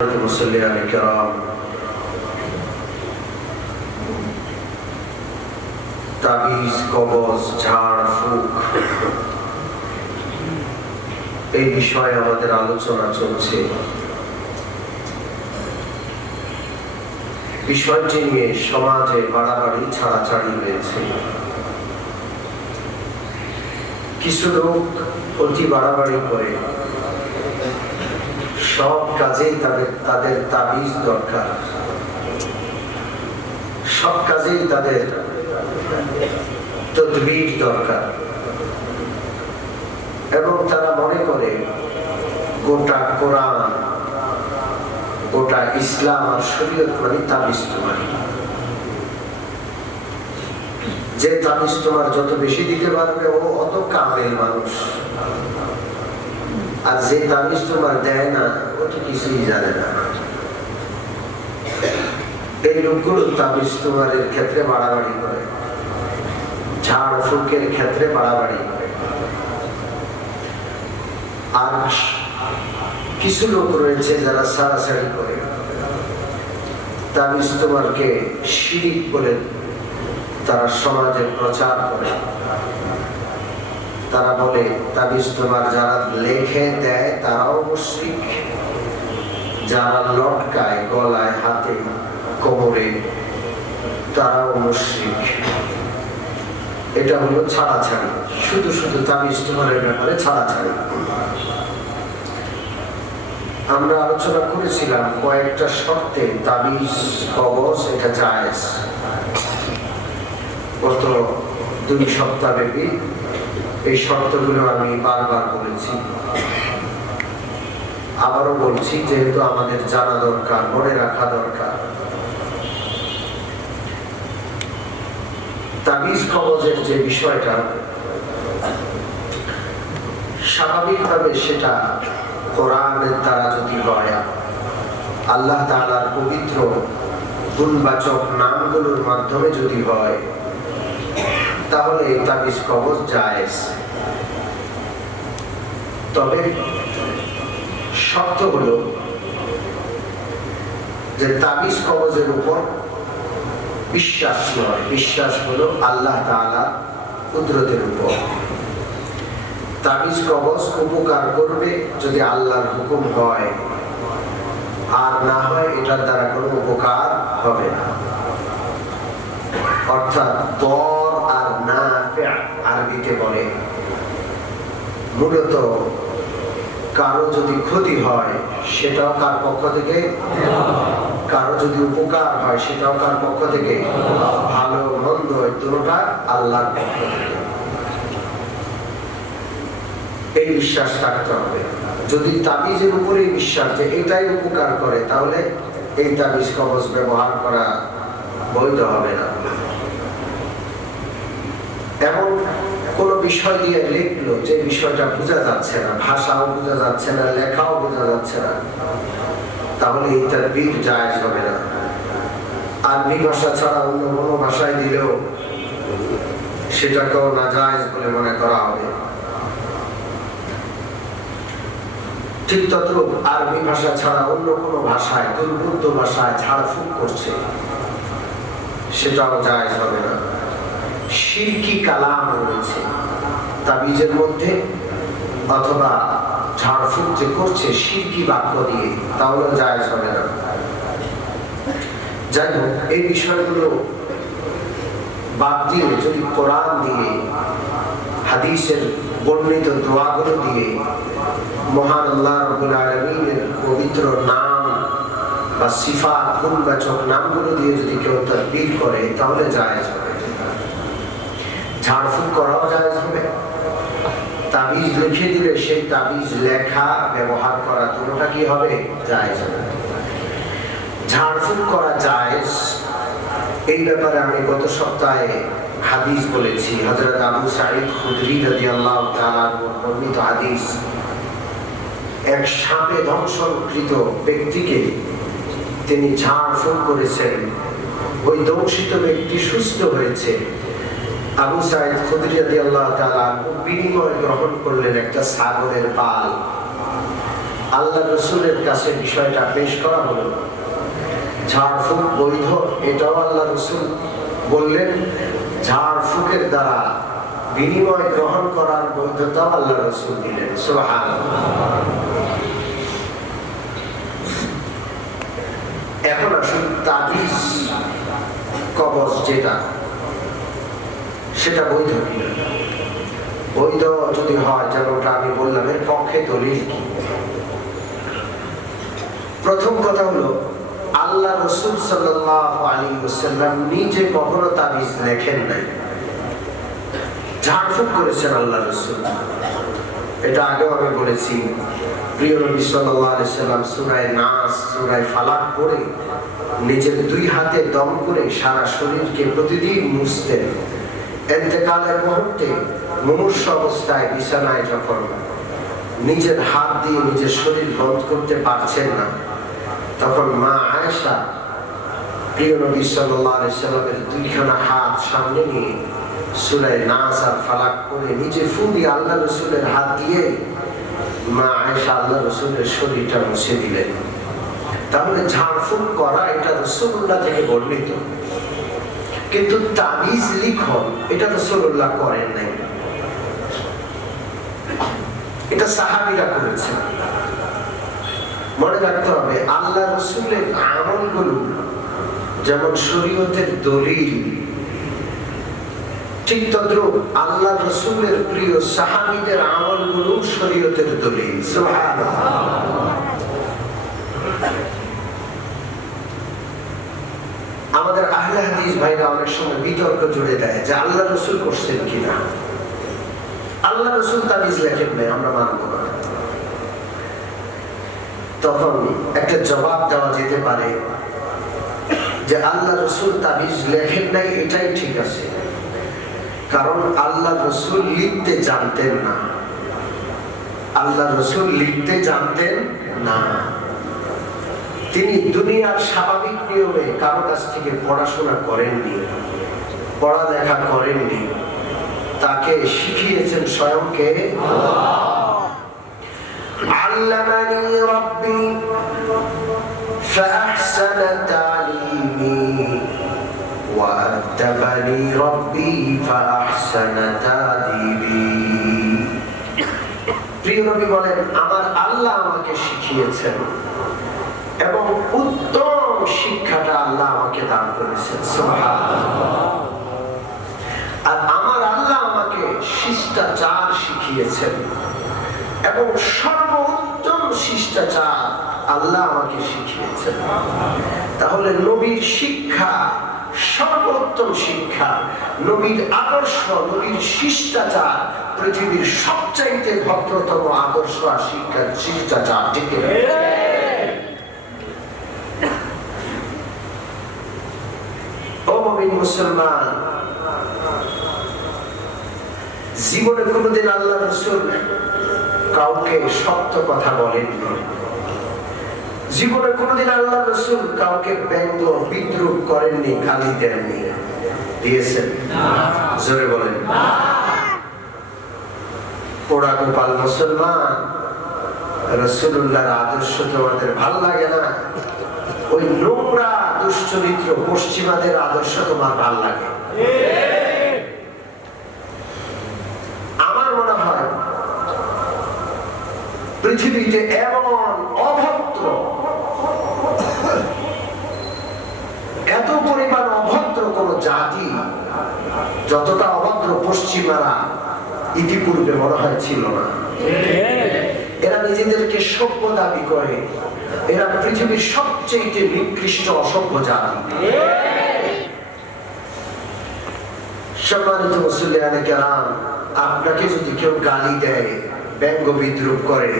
المصلين الكرام তাবিজ কবজ ঝাড় ফুঁক এই বিষয়ে আমাদের আলোচনা চলছে। বিষয়টি নিয়ে সমাজে বাড়াবাড়ি ছাড়াছাড়ি হয়েছে। কিছু লোক অতি বাড়াবাড়ি করে সব কাজেই তাদের তাবিজ দরকার, সব কাজেই তাদের তদবির দরকার, এবং তারা মনে করে গোটা কোরআন, গোটা ইসলাম আর শরীয়ত মানে তাবিজ তোমার। যে তাবিজ তোমার যত বেশি দিতে পারবে ও অত কামেল মানুষ, আর যে তাবিজ তোমার দেয় না ও তো কিছুই জানে না। এই লোকগুলো তাবিজ তোমারের ক্ষেত্রে বাড়াবাড়ি করে, ঝাড় ফুঁকের ক্ষেত্রে বাড়াবাড়ি করে। আর কিছু লোক রয়েছে যারা সারাসারি করে, তাবিজ তোমারকে শিরিক বলে তারা সমাজে প্রচার করে। তারা বলে তাবিজ তোমার যারা লেখে দেয় তারাও মুশরিক, যারা লটকায় গলায়, হাতে, কোমরে তারাও মুশরিক। এটা হলো ছাড়াছাড়ি, শুধু শুধু তাবিজ তোমারের ব্যাপারে ছাড়াছাড়ি। আমরা আলোচনা করেছিলাম কয়েকটা শর্তে তাবিজ কবজ এটা জায়েজ। গত 2 সপ্তাহ ব্যাপী এই শর্তগুলো আমি বারবার বলেছি, আবারও বলছি, যেহেতু আমাদের জানা দরকার, মনে রাখা দরকার। তাবিজ কবজের যে বিষয়টা, স্বাভাবিকভাবে সেটা কোরআনের দ্বারা যদি হয়, আল্লাহ তাআলার পবিত্র গুণবাচক নামগুলোর মাধ্যমে যদি হয়, তাহলে এই তাবিজ কবজ জায়েজ। তবে শর্ত হলো যে তাবিজ কবজের উপর বিশ্বাস নয়, বিশ্বাস হলো আল্লাহ তাআলার কুদরতের উপর। তাবিজ কবজ উপকার করবে যদি আল্লাহর হুকুম হয়, আর না হয় এটার দ্বারা কোনো উপকার হবে না। অর্থাৎ দর আর নাফি আরবিতে বলে, মূলত কারো যদি ক্ষতি হয় সেটাও কার পক্ষ থেকে, কারো যদি উপকার হয় সেটাও কার পক্ষ থেকে, ভালো মন্দ দুটোটা আল্লাহর পক্ষ থেকে। এই বিশ্বাস থাকতে হবে। যদি তাবিজের উপরে বিশ্বাস যে এটাই উপকার করে, তাহলে এই তাবিজ কবজ ব্যবহার করা বৈধ হবে না। এমন কোন বিষয় দিয়ে লিখলো যে বিষয়টা বোঝা যাচ্ছে না, ভাষাও বোঝা যাচ্ছে না, লেখাও বোঝা যাচ্ছে না, তাহলে এই তাদবির জায়েজ হবে না। আরবি ভাষা ছাড়া অন্য কোনো ভাষায় দিলেও সেটাকেও নাজায়েজ বলে মনে করা হবে। ঠিক তদ্রূপ আরবি ভাষা ছাড়া অন্য কোনো ভাষায়, দুর্বোধ্য ভাষায় ঝাড়ফুঁক করছে, সেটাও জায়েজ হবে না। শিরকি কালাম রয়েছে তাবিজের মধ্যে, অথবা ঝাড়ফুঁক যে করছে শিরকি বাক্য দিয়ে, তাহলে জায়েজ হবে না। যাই হোক, এই বিষয়গুলো বাদ দিয়ে যদি কোরআন দিয়ে, হাদিসের বর্ণিত দোয়াগুলো দিয়ে, মহান আল্লাহ রাব্বুল আলামিনের পবিত্র নাম বা সিফাত, গুণবাচক নামগুলো দিয়ে যদি কেউ তাদবির করে, তাহলে জায়েজ হবে। ঝাড়ফুঁক করাও জায়েজ হবে। তাবিজ লিখে দিলে সেই তাবিজ লেখা, ব্যবহার করা দুটোটা কি হবে, জায়েজ হবে। ঝাড়ফুঁক করা জায়েজ, এই ব্যাপারে আমি গত সপ্তাহে হাদিস বলেছি। হযরত আবু সাঈদ খুদরি রাদিয়াল্লাহু তাআলা বর্ণিত হাদিস, এক সাপে দংশনকৃত ব্যক্তিকে তিনি ঝাড়ফুঁক করেছেন, ওই দংশিত ব্যক্তি সুস্থ হয়েছে। আবু সাঈদ খুদরি রাদিয়াল্লাহু তাআলা বিনিময় গ্রহণ করলেন একটা ছাগলের পাল। আল্লাহ রসুলের কাছে বিষয়টা পেশ করা হলো। ঝাড়ফুঁক বৈধ এটাও আল্লাহ রসুল বললেন, ঝাড়ফুঁকের দ্বারা বিনিময় গ্রহণ করার বৈধতাও আল্লাহ রসুল দিলেন। সুবহানাল্লাহ। এখন আসুন তাবিজ কবজ যেটা, সেটা বৈধ কিনা। বৈধ যদি হয়, যেমনটা আমি বললাম, এর পক্ষে দলিল কি? প্রথম কথা হলো, আল্লাহ রাসূল সাল্লাল্লাহু আলাইহি ওয়াসাল্লাম নিজে কখনো তাবিজ লেখেন নাই, ঝাড়ফুঁক করেছেন আল্লাহ রাসূল। এটা আগেও আমি বলেছি, প্রিয় নবী সাল্লাল্লাহু আলাইহি ওয়াসাল্লাম সূরা নাস, সূরা ফালাক পড়ে নিজের দুই হাতে দম করে সারা শরীরকে প্রতিদিন মুছতেন। ইন্তেকালের মুহূর্তে মুমূর্ষ অবস্থায় বিছানায় যখন নিজের হাত দিয়ে নিজের শরীর বন্ধ করতে পারছেন না, তখন মা আয়েশা প্রিয় নবী সাল্লাল্লাহু আলাইহি ওয়াসাল্লামের দুইখানা হাত সামনে নিয়ে সূরা নাস আর ফালাক পড়ে নিজে ফু দিয়ে আল্লাহ রাসূলের হাত দিয়ে মা আয়েশা আল্লাহ রাসূলের শরীরটা মুছে দিলেন। তাহলে ঝাড়ফুঁক করা এটা রাসূলুল্লাহ থেকে বর্ণিত, কিন্তু তাবিজ লিখন এটা রাসূলুল্লাহ করেন নাই, এটা সাহাবীরা করেছেন। মনে রাখতে হবে, আল্লাহ রাসূলের আমলগুলো যেমন শরীয়তের দলিল, ঠিক তদ্রূপ আল্লাহ রাসূলের প্রিয় সাহাবীদের আমলগুলো শরীয়তের দলিল। সুবহানাল্লাহ। আমাদের আহলে হাদিস ভাইরা অনেক সময় বিতর্ক জুড়ে দেয় যে আল্লাহ রাসূল করছেন কিনা। আল্লাহ রাসূল তাবিজ লেখেন নাই, আমরা মানব না। তখন একটা জবাব দেওয়া যেতে পারে যে আল্লাহ রাসূল তাবিজ লেখেন নাই, এটাই ঠিক আছে, কারণ আল্লাহ রাসূল লিখতে জানতেন না। আল্লাহ রাসূল লিখতে জানতেন না। তিনি দুনিয়ার স্বাভাবিক নিয়মে কারো কাছ থেকে পড়াশোনা করেননি, পড়ালেখা করেননি, তাকে শিখিয়েছেন স্বয়ং কে? আল্লাহ। আল্লামানি রাব্বি ফাআহসানা তা'লিমি ওয়া আদাবানি রাব্বি ফাআহসানা তা'দিবি। প্রিয় নবী বলেন, আমার আল্লাহ আমাকে শিখিয়েছেন এবং উত্তম শিক্ষাটা আল্লাহ আমাকে দান করেছেন। সুবহানাল্লাহ। আর আমার আল্লাহ আমাকে শিষ্টাচার শিখিয়েছেন এবং সর্বোত্তম শিষ্টাচার আল্লাহ আমাকে শিখিয়েছেন। তাহলে নবীর শিক্ষা সর্বোত্তম শিক্ষা, নবীর আদর্শ, নবীর শিষ্টাচার পৃথিবীর সবচাইতে ভদ্রতম আদর্শ আর শিষ্টাচার। ঠিক আছে? মুসলমান, জীবনে কোনদিন আল্লাহ রাসূল কাউকে সত্য কথা বলেননি। জীবনে কোনদিন আল্লাহ রাসূল কাউকে ব্যঙ্গ বিদ্রুপ করেননি, গালি দেননি। দিয়েছেন? জোরে বলেন। পোড়া গোপাল মুসলমান, রাসূলুল্লাহর আদর্শ তোমাদের ভালো লাগে না? ওই নোংরা দুশ্চরিত্র পশ্চিমাদের আদর্শ তোমার ভাল লাগে? আমার মনে হয় পৃথিবীতে এমন অভদ্র, এত পরিমাণ অভদ্র কোন জাতি, যতটা অভদ্র পশ্চিমারা ইতিপূর্বে মনে হয় ছিল না। এরা নিজেদেরকে সভ্য দাবি করে, এরা পৃথিবীর সবচেয়ে নিকৃষ্ট অসভ্য জাতি। সম্মানিত মুসলিয়ানে কেরাম, আপনাকে যদি কেউ গালি দেয়, ব্যঙ্গ বিদ্রুপ করে,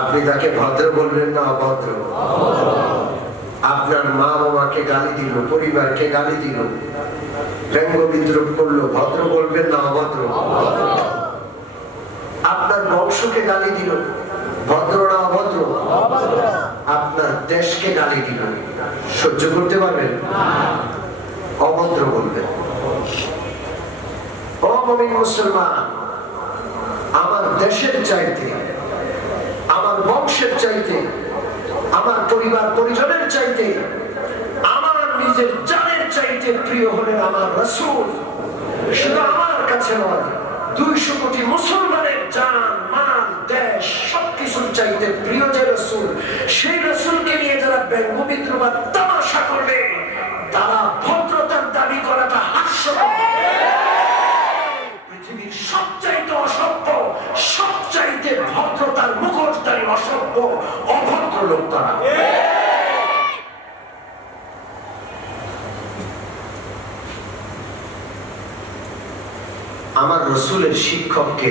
আপনি তাকে ভদ্র বলবেন না অভদ্র? আপনার মা বাবাকে গালি দিল, পরিবারকে গালি দিল, ব্যঙ্গ বিদ্রুপ করলো, ভদ্র বলবেন না অভদ্র? আপনার বংশকে গালি দিল, ভদ্র না অভদ্র? আপনার দেশকে গালি দিল, সহ্য করতে পারবেন? অভদ্র বলবেন। ও মুমিন মুসলমান, আমার দেশের চাইতে, আমার বংশের চাইতে, আমার পরিবার পরিজনের চাইতে, আমার নিজের জানের চাইতে প্রিয় হলেন আমার রাসূল। শুধু আমার কাছে নয়, 200 কোটি মুসলমানের জান, মাল, দেশ সবকিছুর চাইতে প্রিয় যে রাসূল, সেই রাসূলকে নিয়ে যারা ব্যঙ্গ বিদ্রুপ বা তামাশা করবে, তারা ভদ্রতার দাবি করাটা হাস্যকর। পৃথিবীর সবচাইতে অসভ্য, সবচাইতে ভদ্রতার মুখোশধারী অসভ্য অভদ্র লোক তারা। আমার রসুলের শিক্ষককে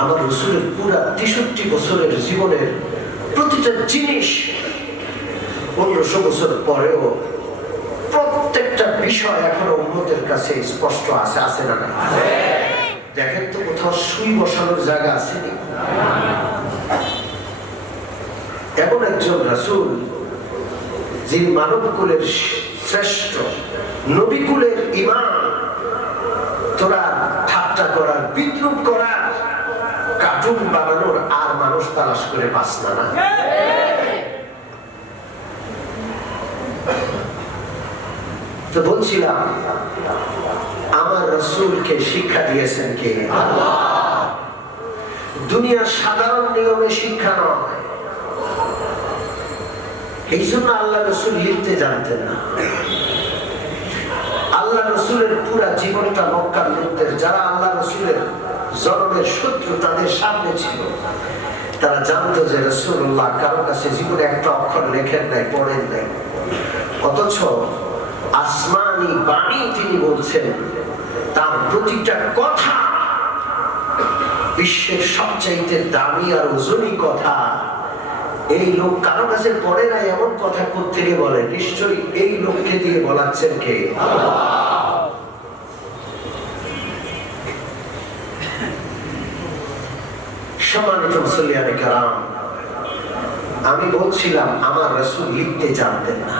আমার রসুলের পুরা 63 বছরের জীবনের প্রতিটা জিনিস 1500 বছর পরেও প্রত্যেকটা বিষয় এখনো উম্মতের কাছে স্পষ্ট আছে না? দেখেন তো কোথাও সুই বসানোর জায়গা আছে? এমন একজন রাসূল যিনি মানব কুলের শ্রেষ্ঠ, নবী কুলের ইমাম, তোরা ঠাট্টা করার, বিদ্রুপ করার, কার্টুন বানানোর আর মানুষ তালাশ করে পাস না। তো বলছিলাম, আমার রাসূলকে শিক্ষা দিয়েছেন কে? আল্লাহ। দুনিয়ার সাধারণ নিয়মে শিক্ষা নয়। এই জন্য আল্লাহ রাসূল লিখতে জানতেন না। আল্লাহ রাসূলের পুরা জীবনটা মক্কার লোকদের, যারা আল্লাহ রাসূলের জনমের শত্রু, তাদের সামনে ছিল। তারা জানতো যে রাসূলুল্লাহ কারো কাছে জীবনে একটা অক্ষর লেখেন নাই, পড়েন নাই, অথচ আসমানি বাণী তিনি বলছেন। তার প্রতিটা কথা বিশ্বের সবচাইতে দামি আর ওজনী কথা। এই লোক কারো কাছে পড়ে নাই এমন কথা করতে গিয়ে বলে, নিশ্চয়ই এই লোককে দিয়ে বলাচ্ছেন কে? সম্মানিত মুসল্লিয়ানে কেরাম, আমি বলছিলাম আমার রাসূল লিখতে জানতেন না।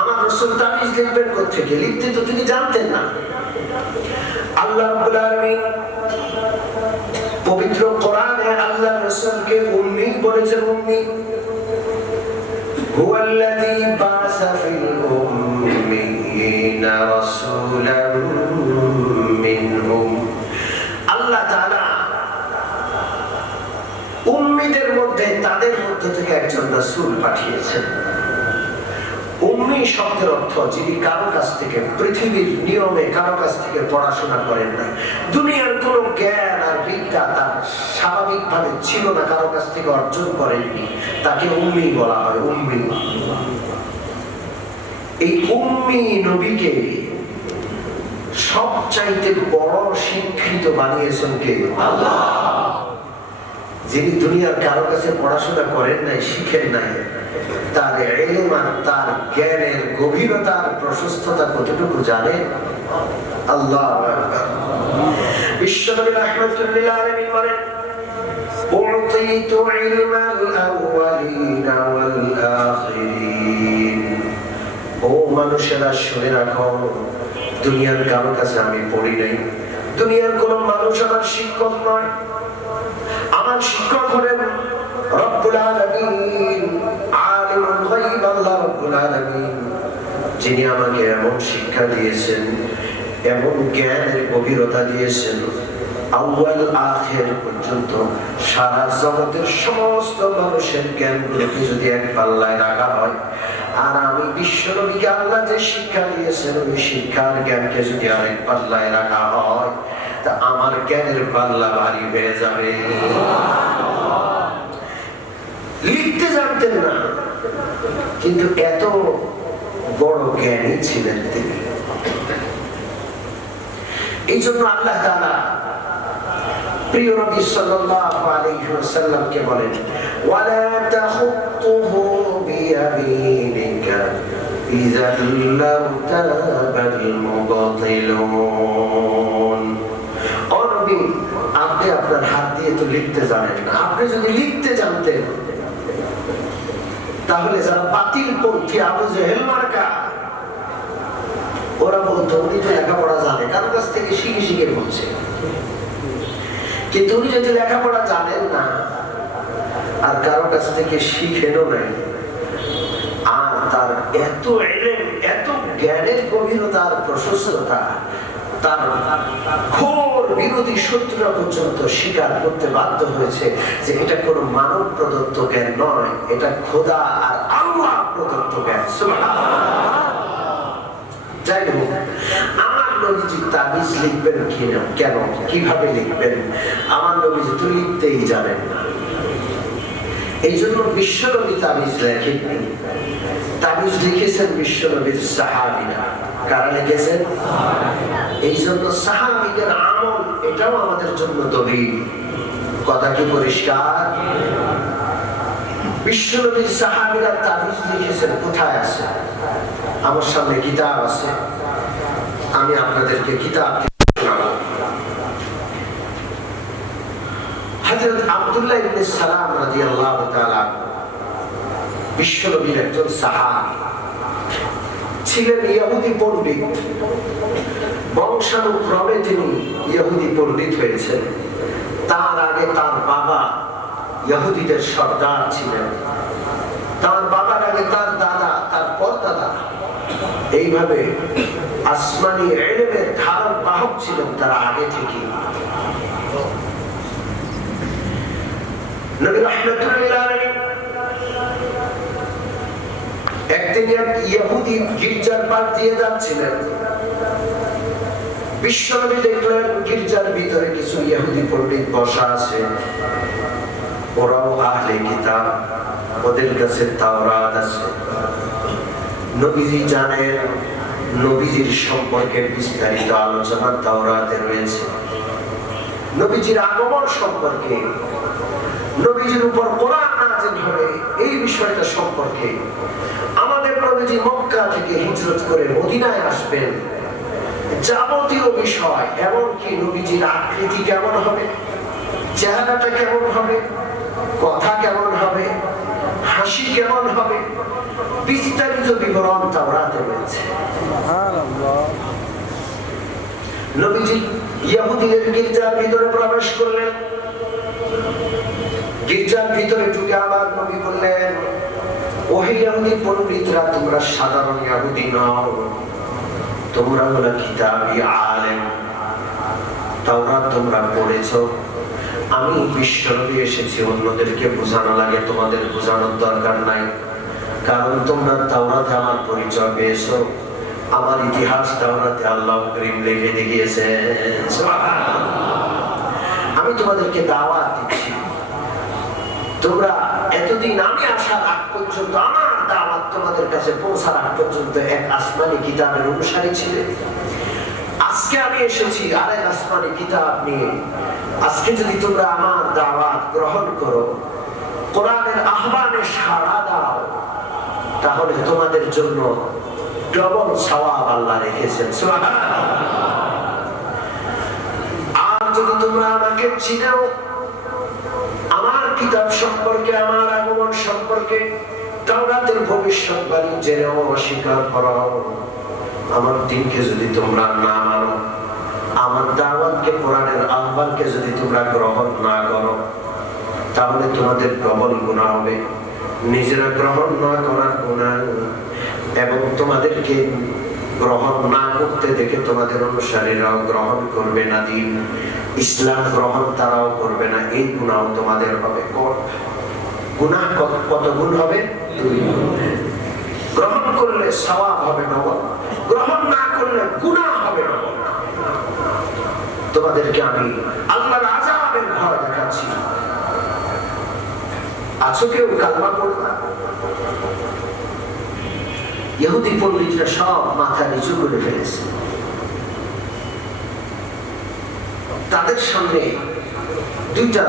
আমার রাসূল তাবিজ লিখবেন কোত্থেকে? লিখতে তো তিনি জানতেন না। আল্লাহ রাব্বুল আলামিন পবিত্র কোরআনে আল্লাহ রাসূলকে উম্মি বলেছেন। উম্মি হুয়াল্লাযী বা'সা ফিল উম্মিয়িনা রাসূলান মিনহুম। আল্লাহ তাআলা উম্মিদের মধ্যে, তাদের মধ্যে থেকে একজন রাসূল পাঠিয়েছেন। উম্মি শব্দের অর্থ যিনি কারো কাছ থেকে, পৃথিবীর নিয়মে কারো কাছ থেকে পড়াশোনা করেন না, দুনিয়ার কোন জ্ঞান আর বিদ্যা তার স্বাভাবিকভাবে ছিল না, কারো কাছ থেকে অর্জন করেননি, তাকে উম্মি বলা হয়। উম্মি। এই উম্মি নবীকে সবচাইতে বড় শিক্ষিত বানিয়েছেন কে? আল্লাহ। যিনি দুনিয়ার কারো কাছে পড়াশোনা করেন নাই, শিখেন নাই, তার ইলম আর তার জ্ঞানের গভীরতার প্রশস্ততা কতটুকু জানে? আল্লাহ। বিশ্বনবী রাহমাতুল লিল আলামিন বলেন, উতিতু ইলমাল আউয়ালিনা ওয়াল আখিরিন। ও মানুষেরা শুনে রাখো, দুনিয়ার কারো কাছে আমি পড়ি নাই, দুনিয়ার কোন মানুষ আমার শিক্ষক নয়। আমার শিক্ষক হলেন রব্বুল আলামিন, আলিমুল গায়ব আল্লাহ রব্বুল আলামিন, যিনি আমাকে এমন শিক্ষা দিয়েছেন, এমন জ্ঞানের গভীরতা দিয়েছেন, আউয়াল আখির পর্যন্ত সারা জগতের সমস্ত মানুষের জ্ঞানগুলোকে যদি এক পাল্লায় রাখা হয়, আর আমি বিশ্বনবীকে আল্লাহ যে শিক্ষা দিয়েছেন, ওই শিক্ষার জ্ঞানকে যদি আরেক পাল্লায় রাখা হয়, তা আমার জ্ঞানের পাল্লা ভারী হয়ে যাবে। লিখতে জানতেন না, কিন্তু এত বড় জ্ঞানী ছিলেন তিনি। এই জন্য আল্লাহ তাআলা প্রিয় নবী সাল্লাল্লাহু আলাইহি ওয়াসাল্লামকে বলেন, ওয়ালা তাখুতুহু বিয়ামিনিকা ইযাল লারতাবাল মুবতিলুন। ও নবী, আপনি আপনার হাত দিয়ে তো লিখতে জানেন না। আপনি যদি লিখতে জানতেন, তাহলে যারা বাতিল পন্থী আবু জেহেল মার্কা, ওরা বলতো উনি তো লেখাপড়া জানে, কারো কাছ থেকে শিখে শিখে বলছে। কিন্তু উনি যদি লেখাপড়া জানেন না আর কারো কাছ থেকে শিখেনও নাই, আর তার এত এত জ্ঞানের গভীরতা আর প্রশস্ততা, তার ঘোর বিরোধী শত্রুরা পর্যন্ত স্বীকার করতে বাধ্য হয়েছে যে এটা কোনো মানব প্রদত্ত জ্ঞান নয়, এটা খোদা আর আল্লাহ প্রদত্ত জ্ঞান। যাই হোক, আমার নবীজি তাবিজ লিখবেন কেন, কিভাবে লিখবেন? আমার নবীজি তো লিখতেই জানেন না, এই জন্য বিশ্বনবী তাবিজ লেখেননি। তাবিজ লিখেছেন বিশ্বনবীর সাহাবীরা। কারা লিখেছেন? এই জন্য সাহাবীদের আমল এটাও আমাদের জন্য দলিল। কথা কি পরিষ্কার? বিশ্বনবীর সাহাবীরা তাবিজ লিখেছেন, কোথায় আছে? আমার সামনে কিতাব আছে, আমি আপনাদেরকে কিতাব শোনাবো। হযরত আব্দুল্লাহ ইবনে সালাম রাদিয়াল্লাহু তাআলা বিশ্বনবীর একজন সাহাবী ছিলেন, ইহুদি পণ্ডিত। বংশানুক্রমে তিনি ইহুদি পণ্ডিত হয়েছেন। তার আগে তার বাবা ইহুদিদের সর্দার ছিলেন, তার বাবার আগে তার দাদা, তার পরদাদা, এইভাবে আসমানি ইলমের ধারক বাহক ছিলেন তারা আগে থেকে। নবী রাহমাতুল্লাহ আলাইহি একদিন এক ইহুদি গির্জার পাশ দিয়ে যাচ্ছিলেন। বিশ্বনবী দেখলেন গির্জার ভিতরে কিছু ইহুদি পণ্ডিত বসা আছে, ওরাও আহলে কিতাব, ওদের কাছে তাওরাত আছে। নবীজি জানেন, নবীজির সম্পর্কে বিস্তারিত আলোচনা তাওরাতে রয়েছে। নবীজির আগমন সম্পর্কে, নবীজির উপর কোরআন নাযিল হবে এই বিষয়টা সম্পর্কে, আমাদের নবীজি মক্কা থেকে হিজরত করে মদিনায় আসবেন, যাবতীয় বিষয়, এমনকি নবীজির আকৃতি কেমন হবে, চেহারাটা কেমন হবে, কথা কেমন হবে, হাসি কেমন হবে, বিস্তারিত বিবরণ তাওরাতে রয়েছে। নবীজি ইহুদিদের গির্জার ভিতরে প্রবেশ করলেন। গির্জার ভিতরে ঢুকে আবার নবী বললেন, ওহে ইহুদি পণ্ডিতরা, তোমরা সাধারণ ইহুদি নও, তোমরা হলো কিতাবী আলেম, তাওরাত তোমরা পড়েছো। আমি বিশ্বনবী এসেছি অন্যদেরকে বোঝানো লাগে, তোমাদের বোঝানোর দরকার নাই, কারণ তোমরা তাওরাতে আমার পরিচয় পেয়েছো, আমার ইতিহাস তাওরাতে আল্লাহ করিম লিখে দিয়েছে। আমি তোমাদেরকে দাওয়াত দিচ্ছি, তোমরা এতদিন আমি আসার আগ পর্যন্ত, আমার দাওয়াত তোমাদের কাছে পৌঁছার আগ পর্যন্ত এক আসমানি কিতাবের অনুসারী ছিলে। আজকে আমি এসেছি আরেক আসমানি কিতাব নিয়ে। আজকে যদি তোমরা আমার দাওয়াত গ্রহণ করো, কোরআনের আহ্বানে সাড়া দাও, তাহলে তোমাদের জন্য ডবল সওয়াব আল্লাহ রেখেছেন। সুবহানাল্লাহ। আর যদি তোমরা আমাকে চিনো, আমার কিতাব সম্পর্কে, আমার আগমন সম্পর্কে, তাওরাতের ভবিষ্যৎবাণী জেনেও অস্বীকার করো, আমার দ্বীনকে যদি তোমরা না মানো, আমার দাওয়াতকে, কোরআনের আহ্বানকে যদি তোমরা গ্রহণ না করো, তাহলে তোমাদের ডবল গুনাহ হবে। নিজেরা গ্রহণ না করার গুনাহ, এবং তোমাদেরকে গ্রহণ না করতে দেখে তোমাদের অনুসারীরাও গ্রহণ করবে না, দিন ইসলাম গ্রহণ তারাও করবে না, এই গুনাহ তোমাদের হবে। গুনাহ কত গুণ হবে? 2 গুণ। গ্রহণ করলে সওয়াব হবে নবল, গ্রহণ না করলে গুনাহ হবে নবল। তোমাদেরকে আমি আল্লাহর আযাবের ভয় দেখাচ্ছি। আছো কেউ কালমা পড়বা? ইহুদি পণ্ডিতরা সব মাথা নিচু করে ফেলেছে। তাদের সামনে দুইটা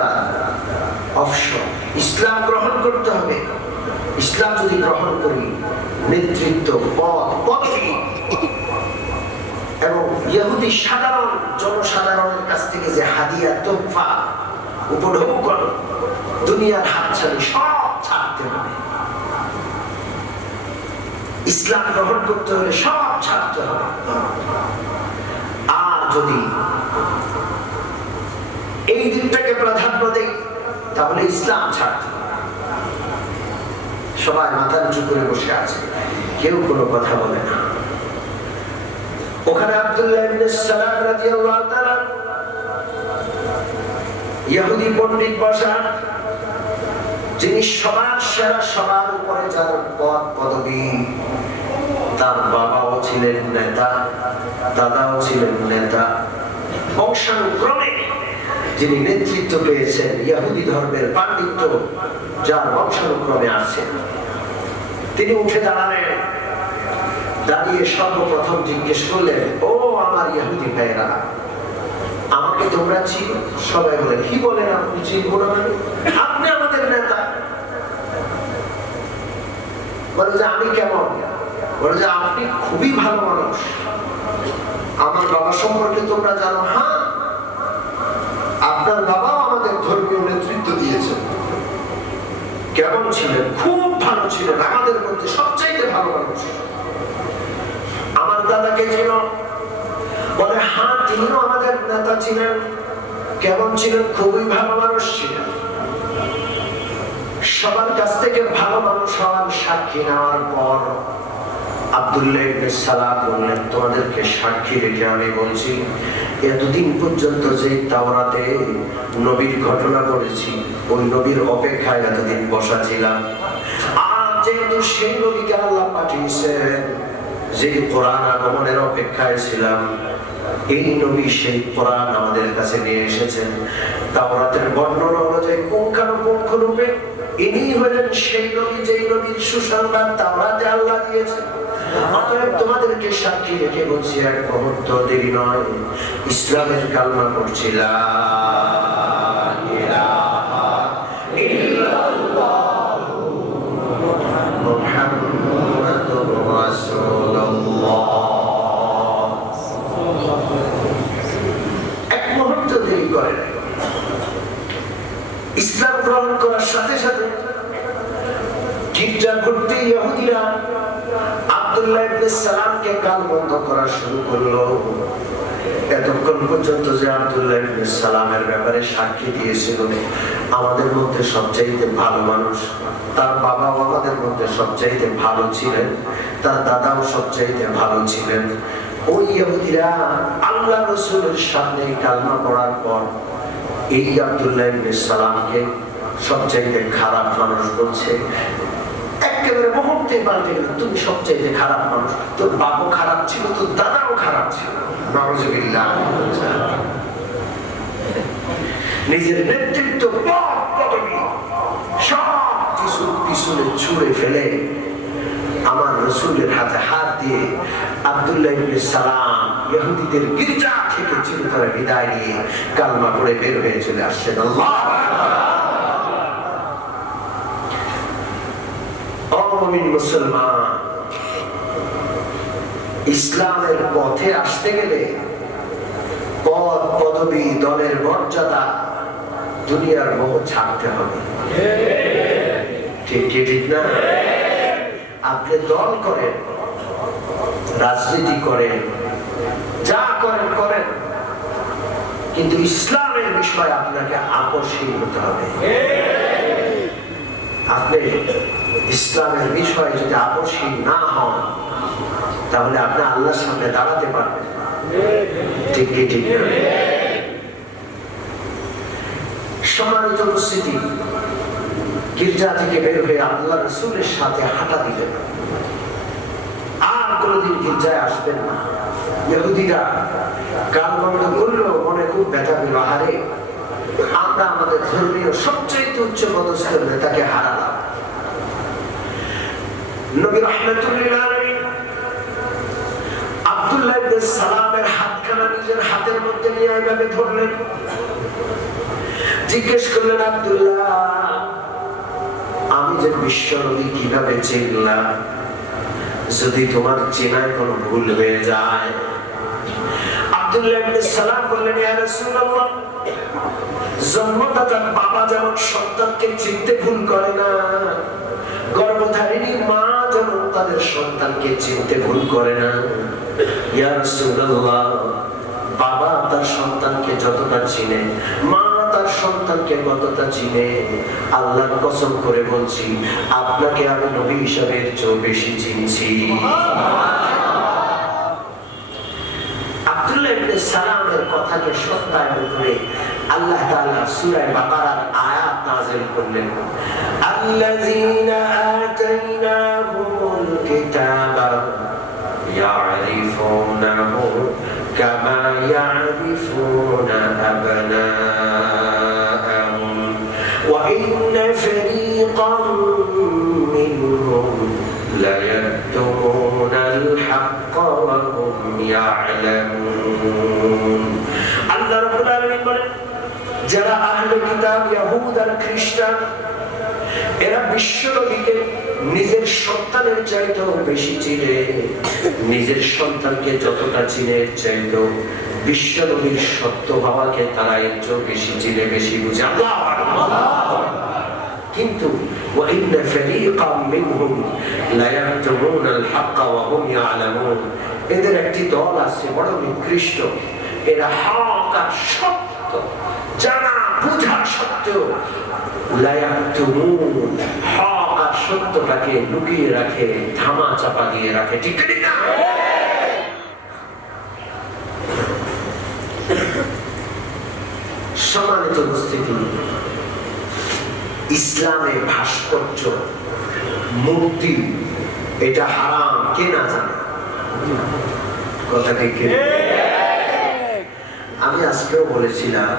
অপশন, ইসলাম গ্রহণ করতে হবে। ইসলাম যদি গ্রহণ করি, নেতৃত্ব, পদবি, এবং ইহুদি সাধারণ জনসাধারণের কাছ থেকে যে হাদিয়া, তোহফা, উপঢৌকন, দুনিয়ার হাতছানি সব ছাড়তে হবে। ইসলাম গ্রহণ করতে হলে সব ছাড়তে হবে। আর যদি এই দিকটাকে প্রাধান্য দেই, তাহলে ইসলাম ছাড়তে সবাই মাথা নিচু করে বসে আছে, কেউ কোনো কথা বলে না। ওখানে আব্দুল্লাহ ইবনে সালাম রাদিয়াল্লাহু তাআলা ইহুদি পণ্ডিত বসা, যিনি সবার সেরা, সবার উপরে যার পদ পদবী, তার বাবাও ছিলেন নেতা, দাদাও ছিলেন নেতা, বংশানুক্রমে যিনি নেতৃত্ব পেয়েছেন, ইহুদি ধর্মের পাণ্ডিত্য যার বংশানুক্রমে আছে, তিনি উঠে দাঁড়ালেন। দাঁড়িয়ে সর্বপ্রথম জিজ্ঞেস করলেন, ও আমার ইহুদি ভাইরা, আমাকে তোমরা চিনো? সবাই বলে, কি বলেন আপনি চিনবো না? মানে আপনি আমাদের নেতা। বলে যে আমি কেমন? বলে যে আপনি খুবই ভালো মানুষ। আমার বাবা সম্পর্কে তোমরা জানো? হ্যাঁ, আপনার বাবাও আমাদের ধর্মীয় নেতৃত্ব দিয়েছেন। কেমন ছিলেন? খুব ভালো ছিলেন, আমাদের মধ্যে সবচাইতে ভালো মানুষ। আমার দাদাকে চিনো? বলে হ্যাঁ, তিনিও আমাদের নেতা ছিলেন। কেমন ছিলেন? খুবই ভালো মানুষ ছিলেন। সবার কাছ থেকে ভালো মানুষ হওয়ার সাক্ষী নেওয়ার পর আব্দুল্লাহ ইবনে সালাম বললেন, তোমাদেরকে সাক্ষী রেখে আমি বলছি, এতদিন পর্যন্ত যে তাওরাতে নবীর ঘটনা পড়েছি, ওই নবীর অপেক্ষায় এতদিন বসা ছিলাম। আর যেহেতু সেই নবীকে আল্লাহ পাঠিয়েছেন, যে কোরআন আগমনের অপেক্ষায় ছিলাম, এই নবী সেই কোরআন আমাদের কাছে নিয়ে এসেছেন। তাওরাতের বর্ণনা অনুযায়ী পুঙ্খানুপুঙ্খ রূপে ইনি হলেন সেই নবী, যেই নবীর সুসংবাদ তাওরাতে আল্লাহ দিয়েছেন। অতএব তোমাদেরকে সাক্ষী রেখে বলছি, এক মুহূর্ত দেরি নয়, ইসলামের কালমা পড়ছি, লা ইলাহা ইল্লাল্লাহু মুহাম্মাদুর রাসূলুল্লাহ। এক মুহূর্ত দেরি করে নাই, ইসলাম গ্রহণ করার সাথে সাথে গির্জা ঘুরতে ইহুদিরা আব্দুল্লাহ ইবনে সালামকে গালমন্দ করা শুরু করলো। এতক্ষণ পর্যন্ত যে আব্দুল্লাহ ইবনে সালামের ব্যাপারে সাক্ষী দিয়েছিল, আমাদের মধ্যে সবচাইতে ভালো মানুষ, তার বাবাও আমাদের মধ্যে সবচাইতে ভালো ছিলেন, তার দাদাও সবচাইতে ভালো ছিলেন, ওই ইহুদিরা আল্লাহ রাসূলের সামনে কালমা পড়ার পর এই আব্দুল্লাহ ইবনে সালামকে সবচাইতে খারাপ মানুষ বলছে। একেবারে মুহূর্তে পাল্টে গেল, তুমি সবচাইতে খারাপ মানুষ, তোর বাবাও খারাপ ছিল, তোর দাদাও খারাপ ছিল। নাউযুবিল্লাহ। নিজের নেতৃত্ব, পদ পদবী সব কিছু পিছনে ছুঁড়ে ফেলে আমার রাসূলের হাতে হাত দিয়ে আব্দুল্লাহ ইবনে সালাম ইহুদিদের গির্জা থেকে চিরতরে বিদায় নিয়ে কালমা পড়ে বের হয়ে চলে আসছেন। আল্লাহু আকবার। মুমিন মুসলমান, ইসলামের পথে আসতে গেলে পদ পদবী, দলের মর্যাদা, দুনিয়ার মোহ ছাড়তে হবে। ঠিক কি ঠিক না? আপনি দল করেন, রাজনীতি করেন, যা করেন করেন, কিন্তু ইসলামের বিষয়ে আপনাকে আপোষহীন হতে হবে। আপনি ইসলামের বিষয়ে যদি আপোষহীন না হন, তাহলে আপনি আল্লাহর সামনে দাঁড়াতে পারবেন। ঠিক কি ঠিক না? সম্মানিত উপস্থিতি, গির্জা থেকে বের হয়ে আল্লাহ রাসূলের সাথে হাঁটা দিলেন, আর কোনদিন গির্জায় আসবেন না। ইহুদিরা গালমন্দ করল, মনে খুব ব্যথা পেল, হারে আমরা আমাদের ধর্মীয় সবচেয়ে উচ্চ পদস্থ নেতাকে হারালাম। নবী রাহমাতুল লিল আলামিন আব্দুল্লাহ ইবনে সালামের হাতখানা নিজের হাতের মধ্যে নিয়ে এভাবে ধরলেন, জিজ্ঞেস করলেন, আব্দুল্লাহ, আমি যে বিশ্ব নবী কিভাবে চিনলাম? যদি তোমার চেনায় কোনো ভুল হয়ে যায়। আব্দুল্লাহ ইবনে সালাম বললেন, ইয়া রাসূলুল্লাহ, জন্মদাতার বাবা যেমন সন্তানকে চিনতে ভুল করে না, গর্ভধারিণী মা যেমন তাদের সন্তানকে চিনতে ভুল করে না। ইয়া রাসূলুল্লাহ, বাবা তার সন্তানকে যতটা চিনে, মা তার সন্তানকে কতটা চিনে। আল্লাহর কসম করে বলছি, আপনাকে আমি নবী হিসাবে চেয়ে বেশি চিনছি। আব্দুল্লাহ ইবনে সালামের কথাকে সত্যায়ন করে আল্লাহ তাআলা সূরা বাকারার আয়াত নাযিল করলেন, আল্লাযীনা আতাইনাহুমুল কিতাবা ইয়ারিফুনাহু কামা ইয়ারিফুনা আবনাআহুম ওয়া ইন্না ফারীকাম মিনহুম লা ইয়াকতুমুনাল হাক্কা ওয়া হুম ইয়ালামুন। আল্লাহ রাব্বুল আলামিন বলেন, যারা আহলে কিতাব ইহুদ আর খ্রিস্টান, এরা বিশ্বনবীকে নিজের সন্তানের চাইতেও বেশি চিনে। নিজের সন্তানকে যতটা চিনে, চাইতেও বিশ্বনবীর সত্য ভাবাকে তারা এর চেয়েও বেশি চিনে, বেশি বুঝে। আল্লাহু আকবার। কিন্তু ওয়া ইন্না ফারীকাম মিনহুম লা ইয়াকতুমুনাল হাক্কা ওয়া হুম ইয়ালামুন, এদের একটি দল আছে বড় নিকৃষ্ট, এরা হক আর সত্য জানা বুঝা সত্ত্বেও লা ইয়াকতুমুন, হক আর সত্যটাকে লুকিয়ে রাখে, ধামা চাপা দিয়ে রাখে। ঠিক না? সম্মানিত উপস্থিতি, ইসলামে ভাস্কর্য, মূর্তি এটা হারাম, কে না জানে? কথা ঠিক? আমি আজকেও বলেছিলাম,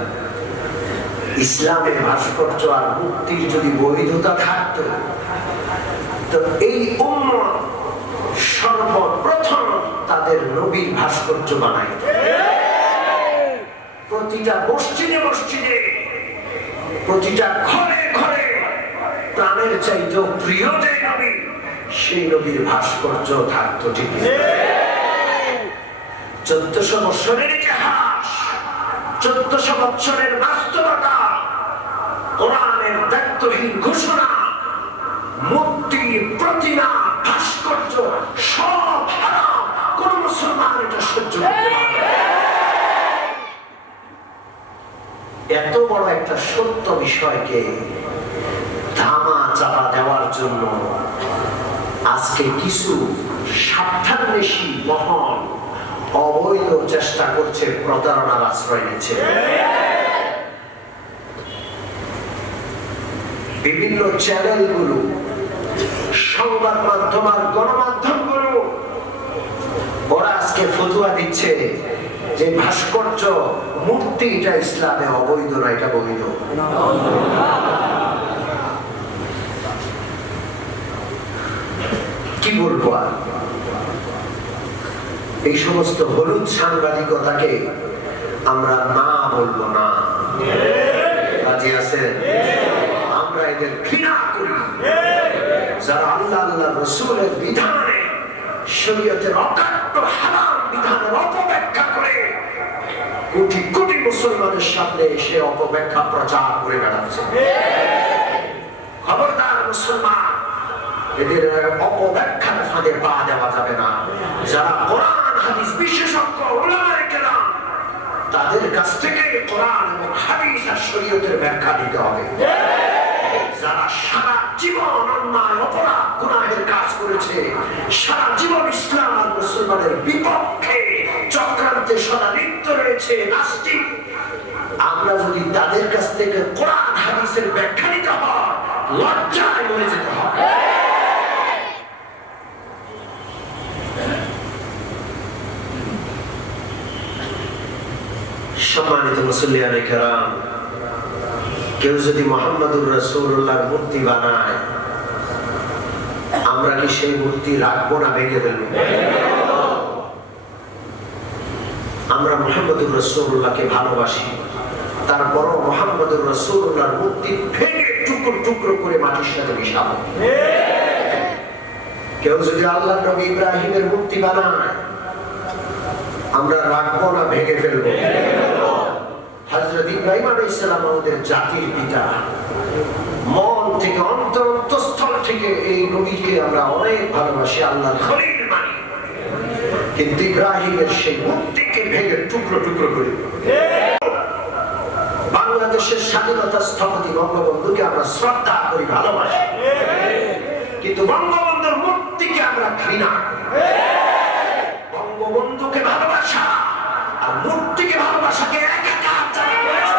ইসলামে ভাস্কর্য আর মূর্তির যদি বৈধতা থাকতো, তো এই উম্মত সর্বপ্রথম তাদের নবীর ভাস্কর্য বানায়। প্রতিটা মসজিদে মসজিদে, প্রতিটা ঘরে ঘরে প্রাণের চাইতেও প্রিয় যে নবী, সেই নবীর ভাস্কর্য থাকতো। ঠিক 1400 বছরের ইতিহাস, 1400 বছরের বাস্তবতা, কোরআনের দায়িত্বহীন ঘোষণা, মূর্তি, প্রতিমা, ভাস্কর্য সব হারাম। কোন মুসলমান এটা সহ্য করতে পারে না। এত বড় একটা সত্য বিষয়কে ধামা চাপা দেওয়ার জন্য আজকে কিছু স্বার্থান্বেষী মহল অবৈধ চেষ্টা করছে, প্রতারণার আশ্রয় নিচ্ছে। বিভিন্ন চ্যানেলগুলো, সংবাদ মাধ্যম আর গণমাধ্যমগুলো, ওরা আজকে ফতোয়া দিচ্ছে যে ভাস্কর্য, মূর্তি এটা ইসলামে অবৈধ না, এটা বৈধ। কি বলবো আর? এই সমস্ত হলুদ সাংবাদিকতাকে আমরা না বলবো না। রাজি আছেন? আমরা এদের ঘৃণা করি, যারা আল্লাহ আল্লাহ রাসূলের বিধানে, শরীয়তের অকাট্য হারাম বিধানের অপব্যাখ্যা করে কোটি কোটি মুসলমানের সামনে এসে অপব্যাখ্যা প্রচার করে বেড়াচ্ছে। খবরদার মুসলমান, এদের অপব্যাখ্যার ফাঁদে পা দেওয়া যাবে না। যারা কোরআন হাদিস বিশেষজ্ঞ উলামায়ে কেরাম, তাদের কাছ থেকে কোরআন এবং হাদিস আর শরীয়তের ব্যাখ্যা দিতে হবে। যারা সারা জীবন অন্যায়, অপরাধ, গুনাহের কাজ করেছে, সারা জীবন ইসলাম আর মুসলমানের বিপক্ষে চক্রান্তে সদা লিপ্ত রয়েছে, নাস্তিক, আমরা যদি তাদের কাছ থেকে কোরআন হাদিসের ব্যাখ্যা নিতে হয়, লজ্জায় মরে যেতে হবে। সম্মানিত মুসল্লিয়ানে কেরাম, কেউ যদি মুহাম্মদুর রাসূলুল্লাহর মূর্তি বানায়, আমরা কি সেই মূর্তি রাখবো না ভেঙে ফেলবো? আমরা মুহাম্মদুর রাসূলুল্লাহকে ভালোবাসি, তারপরও মুহাম্মদুর রাসূলুল্লাহর মূর্তি ভেঙে টুকরো টুকরো করে মাটির সাথে মিশাবো। কেউ যদি আল্লাহর নবী ইব্রাহিমের মূর্তি বানায়, আমরা রাখবো না ভেঙে ফেলবো? হযরত ইব্রাহিম আলাইহিস সালাম আমাদের জাতির পিতা, মন থেকে, অন্তরস্থল থেকে এই নবীকে আমরা অনেক ভালোবাসি, আল্লাহর খলিল মানি। কিন্তু ইব্রাহিমের সেই মূর্তিকে ভেঙে টুকরো টুকরো করে বাংলাদেশ বাংলাদেশের স্বাধীনতা স্থপতি বঙ্গবন্ধুকে আমরা শ্রদ্ধা করি, ভালোবাসি, কিন্তু বঙ্গবন্ধুর মূর্তিকে আমরা ঘৃণা করি। বঙ্গবন্ধুকে ভালোবাসা আর মূর্তিকে ভালোবাসাকে একাকার যারা করেছে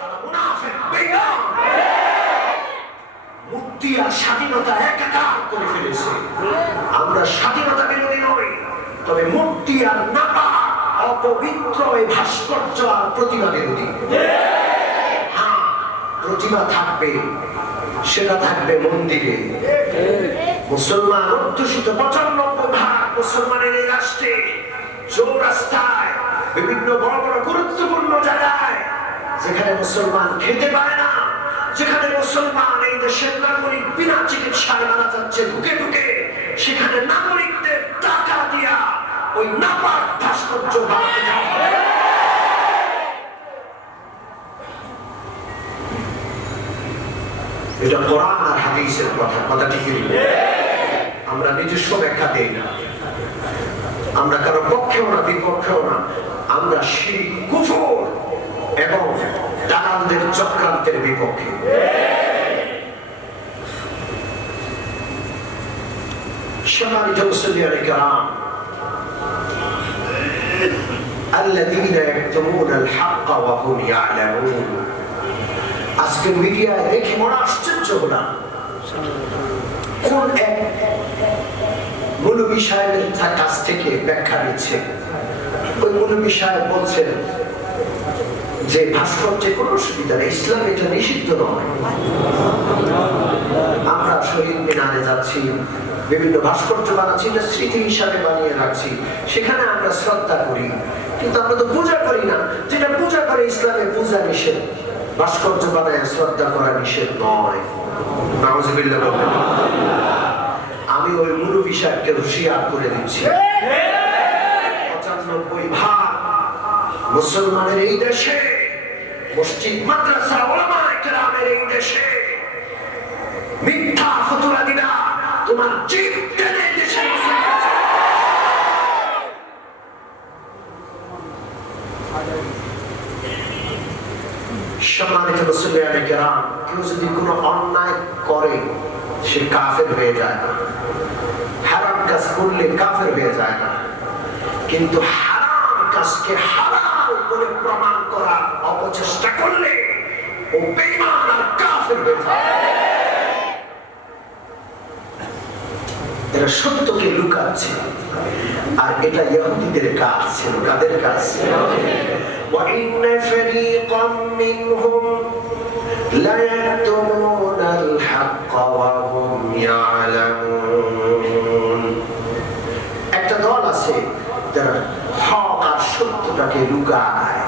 তারা মুনাফিক, বেঈমান। মূর্তি আর স্বাধীনতা একাকার করে ফেলেছে। আমরা স্বাধীনতা বিরোধী নই, তবে মূর্তি আর নাপা অপবিত্র এই ভাস্কর্য আর প্রতিমা বিরোধী। হ্যাঁ, প্রতিমা থাকবে, সেটা থাকবে মন্দিরে। মুসলমান অধ্যুষিত 95% মুসলমানের এই রাষ্ট্রে চৌরাস্তায় বিভিন্ন বড় বড় গুরুত্বপূর্ণ জায়গায় যেখানে মুসলমান খেতে পারে না, যেখানে মুসলমান এই দেশের নাগরিক বিনা চিকিৎসায় মারা যাচ্ছে ঢুকে ঢুকে, সেখানে নাগরিকদের টাকা দিয়া ওই নাপাক ভাস্কর্য বানাতে যাওয়া হয়। এটা কোরআন আর হাদিসের কথা ঠিকই। আমরা নিজস্ব ব্যাখ্যা দেই না, আমরা কারো পক্ষেও না বিপক্ষেও না। আমরা শিরক, কুফর এবং দালালদের চক্রান্তের বিপক্ষে। সম্মানিত মুসলিয়ানে কেরাম, الذين يكتمون الحق وهم يعلمون। আজকে মিডিয়ায় দেখে মনে আশ্চর্য হলাম, কোন এক মৌলভী সাহেবের কাছ থেকে ব্যাখ্যা নিচ্ছে। ওই মৌলভী সাহেব বলছেন যে ভাস্কর্যে কোনো অসুবিধা নেই, ইসলাম এটা নিষিদ্ধ নয়। আমরা শহীদ মিনারে যাচ্ছি, বিভিন্ন ভাস্কর্য বানাচ্ছি, এটা স্মৃতি হিসাবে বানিয়ে রাখছি, সেখানে আমরা শ্রদ্ধা করি, কিন্তু আমরা তো পূজা করি না। যেটা পূজা করে ইসলামে পূজা নিষেধ, ভাস্কর্য বানায় শ্রদ্ধা করা নিষেধ নয়। নাউজুবিল্লাহ বলবেন। আমি ওই মুরব্বী সাহেবকে হুঁশিয়ার করে দিচ্ছি, 95% মুসলমানের এই দেশে, মসজিদ মাদ্রাসা ওলামায়ে কেরামের এই দেশে মিথ্যা ফতোয়া দিনা তোমার জীব টেনে দেশে। সম্মানিত মুসলিয়ানে কেরাম, কেউ যদি কোনো অন্যায় করে সে কাফের হয়ে যায় না, হারাম কাজ করলে কাফের হয়ে যায় না, কিন্তু হারাম কাজকে হালাল বলে প্রমাণ করা অপচেষ্টা করলে ও বেঈমান আর কাফের হয়ে যায়। এরা সত্যকে লুকাচ্ছে, আর এটা ইহুদিদের কাজ ছিল। কাদের কাজ? وَإِنَّ فَرِيقًا مِّنْهُمْ لَيَكْتُمُونَ الْحَقَّ وَهُمْ يَعْلَمُونَ। একটা দল আছে যারা হক আর সত্যটাকে লুকায়।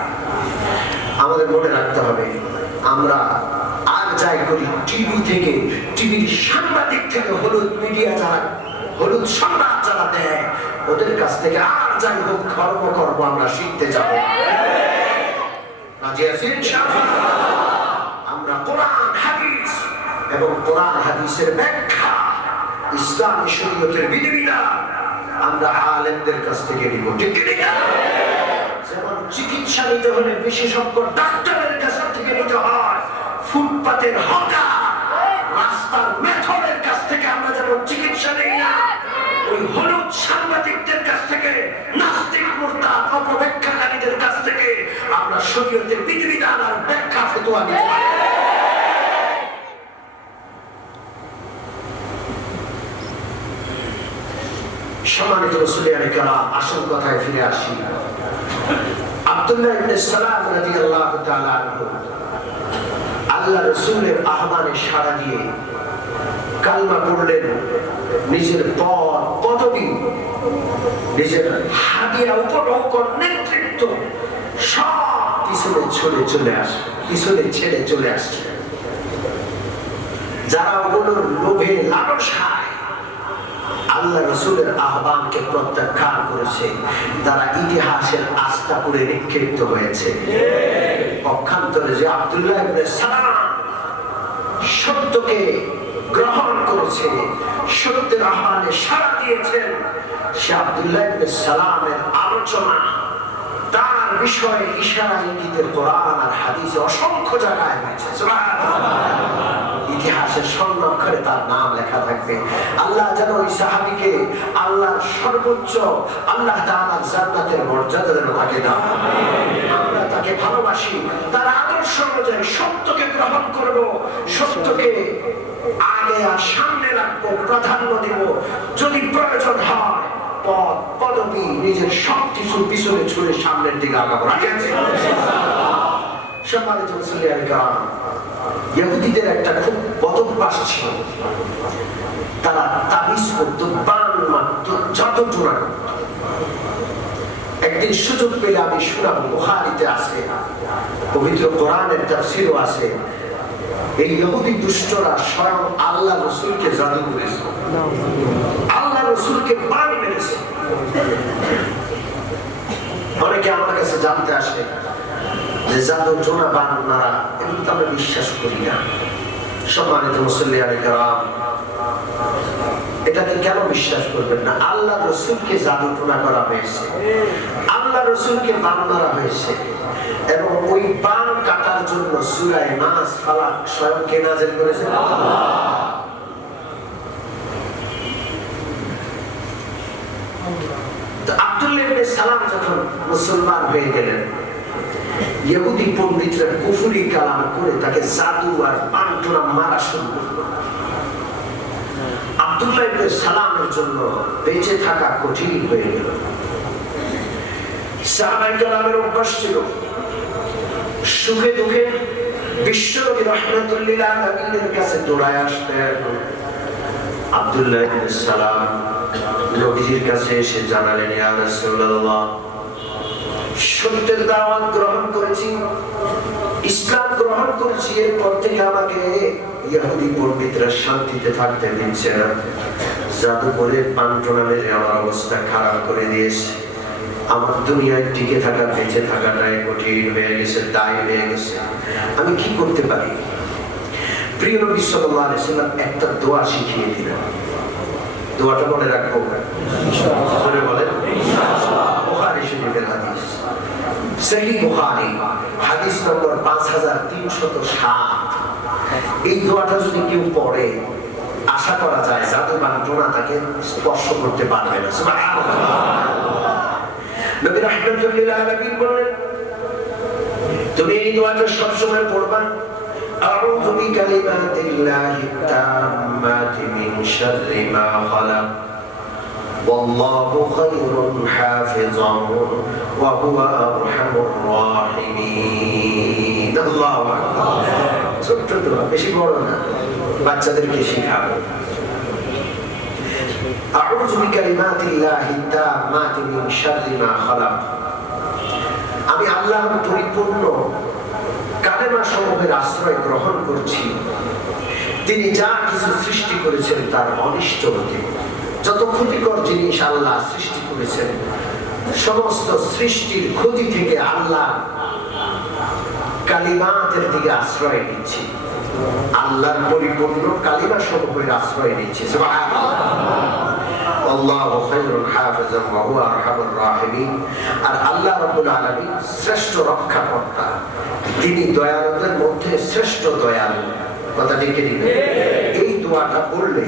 আমাদের মনে রাখতে হবে, আমরা আর যাই করি, টিভি থেকে, টিভির সাংবাদিক থেকে, হলুদ মিডিয়া যারা, হলুদ সংবাদ যারা দেয়, ওদের কাছ থেকে আর যাই হোক ধর্ম কর্ম আমরা শিখতে যাব। আমরা কোরআন হাদিস এবং কোরআন হাদিসের ব্যাখ্যা, ইসলামী শরীয়তের বিধিবিধান আমরা আলেমদের কাছ থেকে নিব। ঠিক না? যেমন চিকিৎসা নিতে হলে বিশেষজ্ঞ ডাক্তারের কাছ থেকে নিতে হয়, ফুটপাতের হকার, রাস্তার মেথরের কাছ থেকে আমরা যেমন চিকিৎসা নেই না, ওই হলুদ সাংবাদিকদের কাছ থেকে, নাস্তিক মুরতাদ অপব্যাখ্যাকারীদের কাছ থেকে আমরা শরীয়তের বিধিবিধান আর ব্যাখ্যা ফতোয়া নিতে পারি। সম্মানিত মুসলিয়ানে কেরাম, আসল কথায় ফিরে আসি। আব্দুল্লাহ ইবনে সালাম রাদিয়াল্লাহু তাআলা আনহু আল্লাহ রাসূলের আহ্বানে সাড়া দিয়ে কালমা পড়লেন। নিজের পদ, পদবী, নিজের হাদিয়া, উপঢৌকন, নেতৃত্ব সব পিছনে ছেড়ে চলে আসছে। যারা ওগুলোর লোভে, লালসায় আল্লাহ রাসূলের আহ্বানকে প্রত্যাখ্যান করেছে, তারা ইতিহাসের আস্থা করে নিক্ষিপ্ত হয়েছে। পক্ষান্তরে যে আব্দুল্লাহ ইবনে সালাম সত্যকে গ্রহণ করেছে, সত্যের আহ্বানে সাড়া দিয়েছেন, সে আব্দুল্লাহ ইবনে সালামের আলোচনা, তার বিষয়ে ইশারা ইঙ্গিতের কোরআন আর হাদিসে অসংখ্য জায়গায় রয়েছে। ইতিহাসের স্বর্ণাক্ষরে তার নাম লেখা থাকবে। আল্লাহ যেন ওই সাহাবীকে আল্লাহর সর্বোচ্চ আল্লাহ তাআলার জান্নাতের মর্যাদা যেন তাকে দাও। আমরা তাকে ভালোবাসি, তার আদর্শ অনুযায়ী সত্যকে গ্রহণ করব, সত্যকে আগে আর সামনে রাখবো, প্রাধান্য দিব। যদি প্রয়োজন হয় পদ পদবি নিজের সবকিছু পিছনে ছুড়ে সামনের দিকে আগাবো। সম্মানিত মুসলিম কারণ ইহুদিদের একটা খুব বদভ্যাস ছিল, তারা তাবিজ করত, বান মারত, জাদু টোনা করত। একদিন সুযোগ পেলে আমি শুনাবো, বুখারীতে আছে, পবিত্র কোরআনের তাফসীরও আছে। এই ইহুদি দুষ্টরা স্বয়ং আল্লাহ রাসূলকে জাদু করেছে, আল্লাহ রাসূলকে বান মেরেছে। অনেকে আমার কাছে জানতে আসে যে জাদু টোনা বান মারা এগুলো তো আমরা বিশ্বাস করি না। সম্মানিত মুসল্লিয়ান কিরাম, এটাকে কেন বিশ্বাস করবেন না? আল্লাহ রাসূলকে জাদু টোনা করা হয়েছে, আল্লাহ রাসূলকে বান মারা হয়েছে, এবং ওই বান কাটার জন্য সূরা নাস ফালাক স্বয়ং কে নাযিল করেছেন? আল্লাহ। তো আব্দুল্লাহ ইবনে সালাম যখন মুসলমান হয়ে গেলেন, ইহুদি পণ্ডিতরা কুফরি কালাম করে তাকে জাদু আর বান টোনা মারা শুরু করলো। আব্দুল্লাহ ইবনে সালামের জন্য বেঁচে থাকা কঠিন হয়ে গেল। সাহাবায়ে কেরামের অভ্যাস ছিল সুখে দুঃখে বিশ্বনবী রাহমাতুল্লিল আলামিনের কাছে দৌড়ায় আসতেন। আব্দুল্লাহ ইবনে সালাম নবীজির কাছে এসে জানালেন, ইয়া রাসূলুল্লাহ, সত্যের দাওয়াত গ্রহণ করেছি, ইসলাম গ্রহণ করেছি, এরপর থেকে আমাকে ইহুদি পণ্ডিতরা শান্তিতে থাকতে দিচ্ছে না, জাদু করে পান্টনা মেরে আমার অবস্থা খারাপ করে দিয়েছে। আমার দুনিয়ায় টিকে থাকা, বেঁচে থাকাটাই কঠিন হয়ে গেছে, দায় হয়ে গেছে। আমি কি করতে পারি? প্রিয় নবী সাল্লাল্লাহু আলাইহি ওয়াসাল্লাম একটা দোয়া শিখিয়ে দিলেন। দোয়াটা মনে রাখবো, ইনশাআল্লাহ বলেন, ইনশাআল্লাহ। বুখারী শরীফের হাদিস, সহিহ বুখারী হাদিস নম্বর 5307। এই দোয়াটা যদি কেউ পড়ে, আশা করা যায় জাদু বান্টনা তাকে স্পর্শ করতে পারবে না। সুবহানাল্লাহ। নবী রাহমাতুল্লিল আলামিন বলেন, তুমি এই দোয়াটা সবসময় পড়বা, আউযু বিকালিমাতিল্লাহি তাম্মাতি মিন শাররি মা খালাক ওয়াল্লাহু খায়রুন হাফিজান ওয়া হুয়া আরহামুর রাহিমিন। আল্লাহু আকবার। ছোট্ট দোয়া, বেশি বড় না, বাচ্চাদেরকে শেখাবো। আউযু বিকালিমাতিল্লাহি তাম্মাতি মিন শাররি মা খালাক, আমি আল্লাহর পরিপূর্ণ কালেমা সমূহের আশ্রয় গ্রহণ করছি তিনি যা কিছু সৃষ্টি করেছেন তার অনিষ্ট হতে। যত ক্ষতিকর জিনিস আল্লাহ সৃষ্টি করেছেন, সমস্ত সৃষ্টির ক্ষতি থেকে আল্লাহ কালিমাতের দিকে আশ্রয় নিচ্ছি, আল্লাহর পরিপূর্ণ কালিমা সমূহের আশ্রয় নিচ্ছি। সুবহানাল্লাহ। আল্লাহু খায়রুন হাফিজান ওয়া হুয়া আরহামুর রাহিমিন। আর আল্লাহ রাব্বুল আলামিন শ্রেষ্ঠ রক্ষাকর্তা, তিনি দয়ালুদের মধ্যে শ্রেষ্ঠ দয়ালু। কথা লিখে দিবেন। এই দোয়াটা পড়লে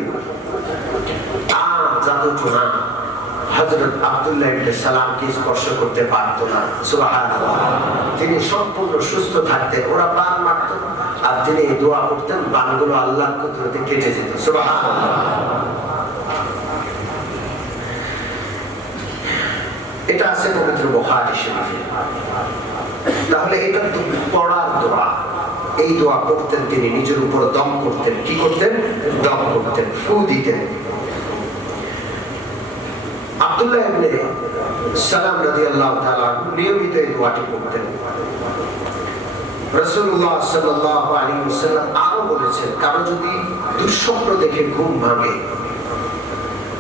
জাদু টোনা হযরত আব্দুল্লাহ ইবনে সালামকে স্পর্শ করতে পারতো না। সুবহানাল্লাহ। তিনি সম্পূর্ণ সুস্থ থাকতেন। ওরা বান মারত আর তিনি এই দোয়া করতেন, বানগুলো আল্লাহর কুদরতে কেটে যেত। সুবহানাল্লাহ। এটা আছে পবিত্র বুখারী শরীফে। তাহলে এটা তো পড়ার দোয়া। এই দোয়া করতেন তিনি, নিজের উপর দম করতেন। কি করতেন? দম করতেন, ফু দিতেন। আব্দুল্লাহ ইবনে সালাম রাদিয়াল্লাহু তাআলা নিয়মিত এই দোয়াটি করতেন। রাসূলুল্লাহ সাল্লাল্লাহু আলাইহি ওয়াসাল্লাম আরো বলেছেন, কারো যদি দুঃস্বপ্ন দেখে ঘুম ভাঙে,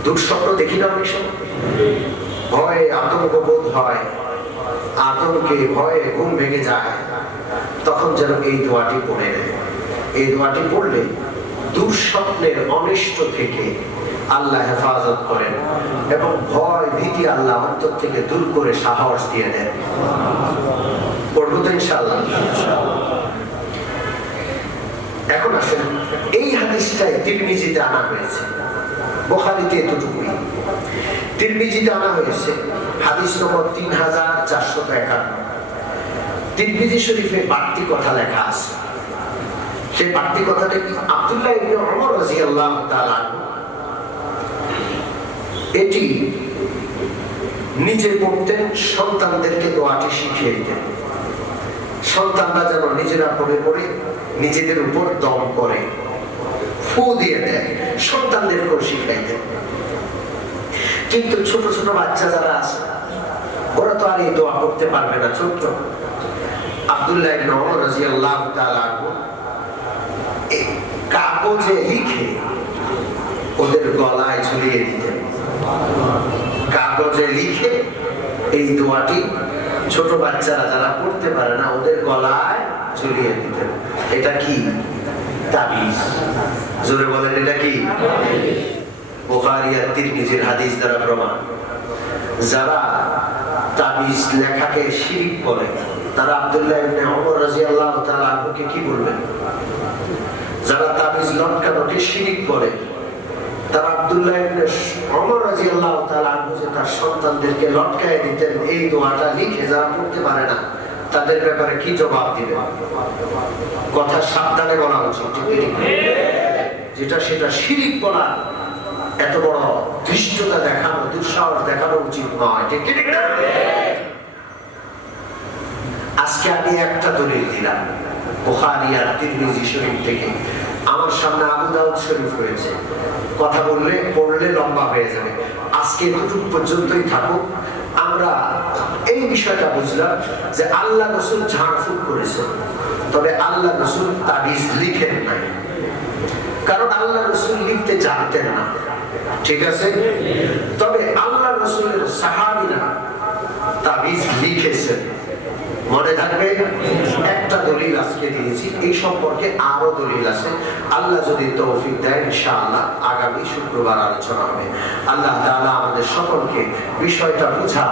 দুঃস্বপ্ন দেখি না অনেক সময়, ভয়ে আতঙ্ক বোধ হয়, আতঙ্কে ভয়ে ঘুম ভেঙে যায়, তখন যেন এই দোয়াটি পড়ে নেয়। এই দোয়াটি পড়লে দুঃস্বপ্নের অনিষ্ট থেকে আল্লাহ হেফাজত করেন এবং ভয় ভীতি আল্লাহ অন্তর থেকে দূর করে সাহস দিয়ে দেন। পড়বো তো ইনশাআল্লাহ। এখন আসেন, এই হাদিসটাই তিরমিজিতে আনা হয়েছে, বুখারীতে এতটুকুই। তিরমিজিতে আনা হয়েছে হাদিস নম্বর 3451। তিরমিজি শরীফে বাড়তি কথা লেখা আছে। সেই বাড়তি কথাটা কি? আব্দুল্লাহ ইবনে ওমর রাদিয়াল্লাহু তাআলা এটি নিজে পড়তেন, সন্তানদেরকে দোয়াটি শিখিয়ে দিতেন। সন্তানরা যেন নিজেরা পড়ে পড়ে নিজেদের উপর দম করে ফু দিয়ে দেয়, সন্তানদেরকেও শিখাই দেন। কিন্তু ছোট ছোট বাচ্চা যারা আছে ওরা তো আর এই দোয়া করতে পারবে না। ছোট্ট আব্দুল্লাহ ইবনে ওমর রাদিয়াল্লাহু তাআলা কাগজে লিখে ওদের গলায় ঝুলিয়ে দিতেন। কাগজে লিখে এই দোয়াটি ছোট বাচ্চারা যারা পড়তে পারে না ওদের গলায় ঝুলিয়ে দিতেন। এটা কি? তাবিজ। জোরে বলেন, এটা কি? বুখারী আর তিরমিজির হাদিস দ্বারা প্রমাণ। যারা তাবিজ লেখাকে শিরক বলে তারা আব্দুল্লাহ ইবনে ওমর রাদিয়াল্লাহু তাআলা আনহুকে কি বলবেন? যারা তাবিজ লটকানোকে শিরক বলে তারা আব্দুল্লাহ ইবনে ওমর রাদিয়াল্লাহু তাআলা আনহু যে তার সন্তানদেরকে লটকায় দিতেন এই দোয়াটা লিখে যারা পড়তে পারে না তাদের ব্যাপারে কি জবাব দিবে? কথা সাবধানে বলা উচিত। যেটা সেটা শিরক বলা এত বড় ধৃষ্টতা দেখানো, দুঃসাহস দেখানো উচিত নয়। ঠিক কি ঠিক না? আজকে আমি একটা দলিল দিলাম বুখারী আর তিরমিজি শরীফ থেকে। আমার সামনে আবু দাউদ শরীফ রয়েছে, কথা বললে পড়লে লম্বা হয়ে যাবে। আজকে এতটুকু পর্যন্তই থাকুক। আমরা এই বিষয়টা বুঝলাম যে আল্লাহ রাসূল ঝাড়ফুঁক করেছেন, তবে আল্লাহ রাসূল তাবিজ লিখেন নাই, কারণ আল্লাহ রাসূল লিখতে জানতেন না। ঠিক আছে? তবে আল্লাহ রাসূলের সাহাবীরা তাবিজ লিখেছেন। মনে থাকবে, একটা দলিল আজকে দিয়েছি, এই সম্পর্কে আরো দলিল আছে। আল্লাহ যদি তৌফিক দেয় ইনশাআল্লাহ আগামী শুক্রবার আলোচনা হবে। আল্লাহ তাআলা আমাদের সকলকে বিষয়টা বোঝা,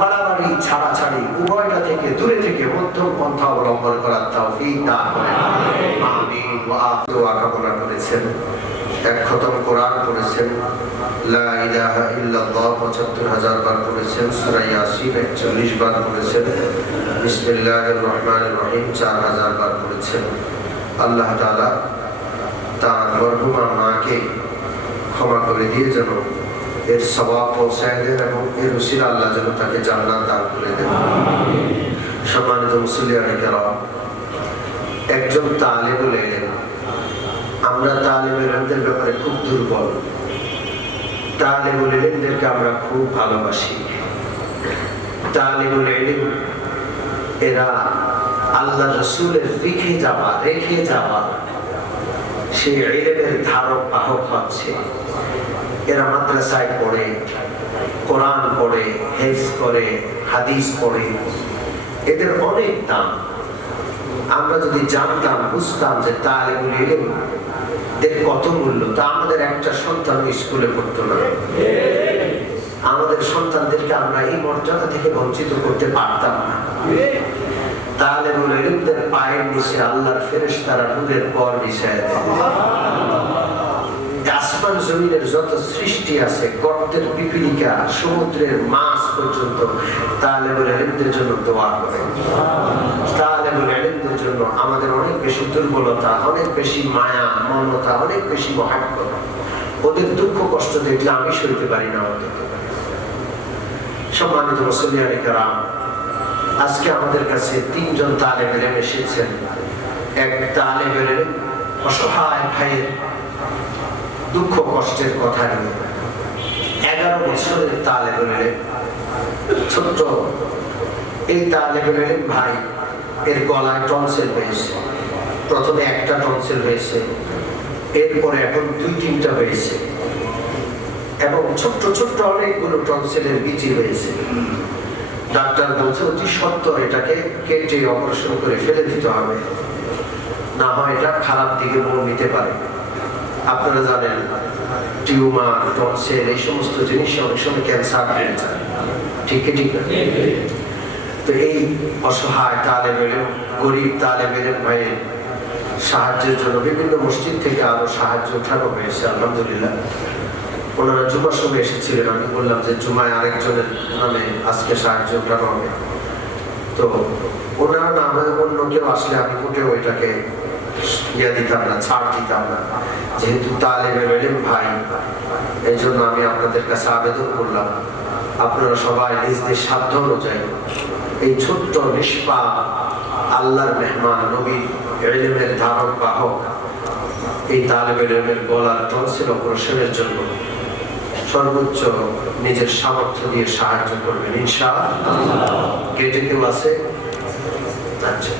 বাড়াবাড়ি ছাড়াছাড়ি উভয়টা থেকে দূরে থেকে মধ্যম পন্থা অবলম্বন করার তৌফিক দান করেন। আমিন। ওয়া দোয়া কামনা করেছেন, এক খতম কোরআন পড়েছেন, লা ইলাহা ইল্লাল্লাহ ৭৫,০০০ বার পড়েছেন, সূরা ইয়াসিন ৪১ বার পড়েছেন, বিসমিল্লাহির রহমানির রহিম ৪০০০ বার পড়েছেন। আল্লাহ তাআলা তার মরহুমা মাকে ক্ষমা করে দিয়ে যেন এর সওয়াব পৌঁছায় দেন এবং এর উসিলা আল্লাহ যেন তাকে জান্নাত দান করে দেন। সম্মানিত মুসল্লিয়ানে কেরাম, একজন তালিবুল ইলম, আমরা তালিবুল ইলমদের ব্যাপারে খুব দুর্বল। তালিবুল ইলমদেরকে আমরা খুব ভালোবাসি। তালিবুল ইলম এরা আল্লাহ রাসূলের রেখে যাওয়া সেই ইলমের ধারক বাহক হচ্ছে। এরা মাদ্রাসায় পড়ে, কোরআন পড়ে, হেফজ করে, হাদিস পড়ে, এদের অনেক দাম। আমরা যদি জানতাম, বুঝতাম যে তালিবুল ইলম এর কত মূল্য, তা আমাদের একটা সন্তান স্কুলে পড়তো না। আমাদের সন্তানদেরকে আমরা এই মর্যাদা থেকে বঞ্চিত করতে পারতাম না। তালিবুল ইলমদের পায়ের নিচে আল্লাহর ফেরেশতারা নূরের পর বিছায় দেয়। আসমান জমিনের যত সৃষ্টি আছে, গর্তের পিপীলিকা, সমুদ্রের মাছ পর্যন্ত তালিবুল ইলমদের জন্য দোয়া করে। তালিবুল ইলমদের জন্য আমাদের অনেক বেশি দুর্বলতা, অনেক বেশি মায়া, মমতা, অনেক বেশি মহাব্বত। ওদের দুঃখ কষ্ট দেখলে আমি সইতে পারি না। সম্মানিত মুসল্লিয়ানে কেরাম, আজকে আমাদের কাছে তিনজন তালিবুল ইলম এসেছেন। এক তালিবুল ইলম অসহায় ভাইয়ের দুঃখ কষ্টের কথা নিয়ে, 11 বছরের তালিবুল ইলম, ছোট্ট এই তালিবুল ইলম ভাই এর গলায় টনসিল হয়েছে। প্রথমে একটা টনসিল হয়েছে, এরপরে এখন 2-3টা হয়েছে এবং ছোট্ট ছোট্ট অনেকগুলো টনসিলের বীজি হয়েছে। ডাক্তার বলছে অতি সত্বর এটাকে কেটে অপারেশন করে ফেলে দিতে হবে, না হয় এটা খারাপ দিকে মোড় নিতে পারে। আপনারা জানেন টিউমার, টনসিল এই সমস্ত জিনিস অনেক সময় ক্যান্সার হয়ে যায়, ঠিক না? তো এই অসহায় তালেব ইলম, গরিব তালেব ইলম ভাইয়ের সাহায্যের জন্য বিভিন্ন মসজিদ থেকে আরো সাহায্য উঠানো হয়েছে, আলহামদুলিল্লাহ। ওনারা জুমার সময় এসেছিলেন, আমি বললাম যে জুমায় আরেকজনের নামে আজকে সাহায্য উঠানো হবে। তো ওনারা নামে অন্য কেউ আসলে আমি মোটেও ওইটাকে দিতাম না, ছাড় দিতাম না, যেহেতু তালেব ইলম ভাই, এই জন্য আমি আপনাদের কাছে আবেদন করলাম আপনারা সবাই নিজ নিজ সাধ্য অনুযায়ী এই ছোট্ট নিষ্পাপ আল্লাহর মেহমান, নবীর ইলমের ধারক বাহক এই তালেব ইলমের গলার টনসিল অপারেশনের জন্য সর্বোচ্চ নিজের সামর্থ্য দিয়ে সাহায্য করবেন ইনশাআল্লাহ। গেটে কেউ আছে? আচ্ছা।